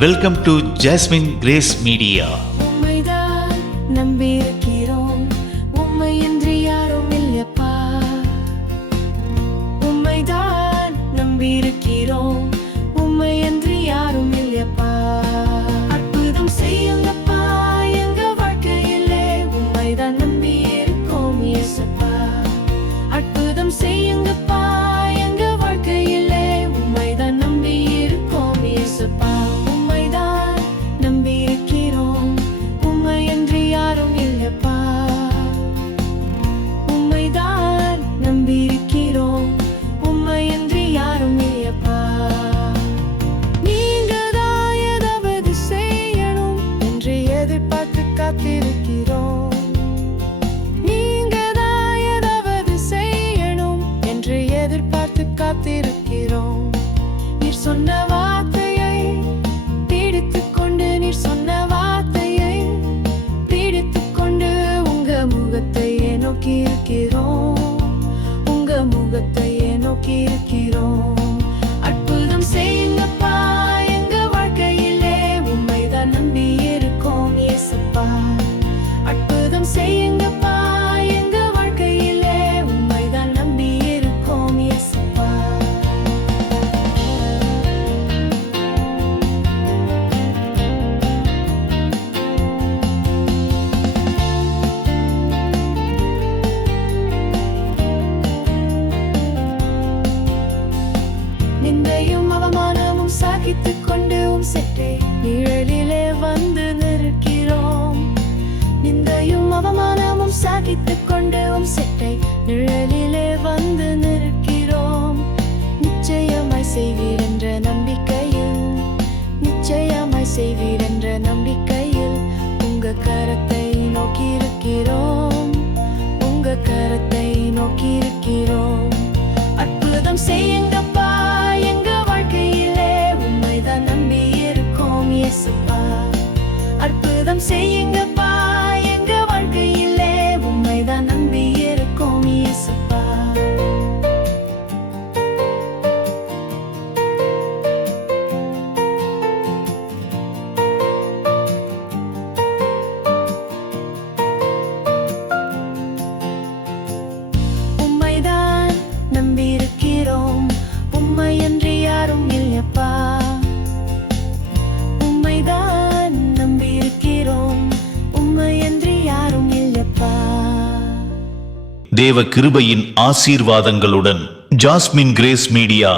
Welcome to Jasmine Grace Media. உம்மைதான் நம்பியிருக்கிறோம், உம்மையின்றி யாரும் இல்லையப்பா. உம்மைதான் நம்பியிருக்கிறோம், உம்மையின்றி யாரும் இல்லையப்பா. அற்புதம் செய்யுங்கப்பா எங்க வாழ்க்கையிலே, உம்மைதான் நம்பியிருக்கோம் இயேசப்பா. அற்புதம் செய்யுங்கப்பா எங்க வாழ்க்கையிலே, உம்மைதான் நம்பியிருக்கோம் இயேசப்பா. உம்மைதான் நம்பியிருக்கிறோம், உம்மையின்றி யாரும் இல்லையப்பா. உம்மைதான் நம்பியிருக்கிறோம், உம்மையின்றி யாரும் இல்லையப்பா. நீங்கதான் ஏதாவது செய்யணும் என்று எதிர்பார்த்து காத்திருக்கிறோம். நீங்கதான் ஏதாவது செய்யணும் என்று எதிர்பார்த்து காத்திருக்கிறோம். நீர் சொன்ன வார்த்தையை பிடித்துக்கொண்டு, நீர் சொன்ன வார்த்தையை பிடித்துக்கொண்டு உங்க முகத்தையே நோக்கி இருக்கிறோம், உங்க முகத்தையே நோக்கி இருக்கிறோம். அற்புதம் செய்யுங்கப்பா எங்க வாழ்க்கையிலே, உம்மைதான் நம்பி இருக்கோம் இயேசப்பா. அற்புதம் செய்யுங்கப்பா எங்க வாழ்க்கையிலே, உம்மைதான் நம்பி இருக்கோம் இயேசப்பா. நிந்தையும் அவமானமும் சகித்துக் கொண்டு செட்டை நிழலிலே வந்து நிற்கிறோம். நிந்தையும் அவமானமும் சகித்துக் கொண்டு செட்டை நிழலிலே வந்து நிற்கிறோம். நிச்சயமாய் செய்வீர் என்ற நம்பிக்கையில், நிச்சயமாய் செய்வீர் என்ற நம்பிக்கையில் உங்க கரத்தை நோக்கி இருக்கிறோம், உங்க கரத்தை நோக்கி இருக்கிறோம். அற்புதம் செய்யுங்கப்பா எங்க வாழ்க்கையிலே, உம்மைதான் நம்பி இருக்கோம் இயேசுப்பா. அற்புதம் செய்யுங்கப்பா எங்க வாழ்க்கையிலே, உம்மைதான் நம்பி இருக்கோம் இயேசுப்பா. உம்மைதான் நம்பியிருக்கிறோம், உம்மையன்றி யாரும் இல்லையப்பா. உம்மைதான் நம்பியிருக்கிறோம், உம்மையன்றி யாரும் இல்லையப்பா. தேவ கிருபையின் ஆசீர்வாதங்களுடன் ஜாஸ்மின் கிரேஸ் மீடியா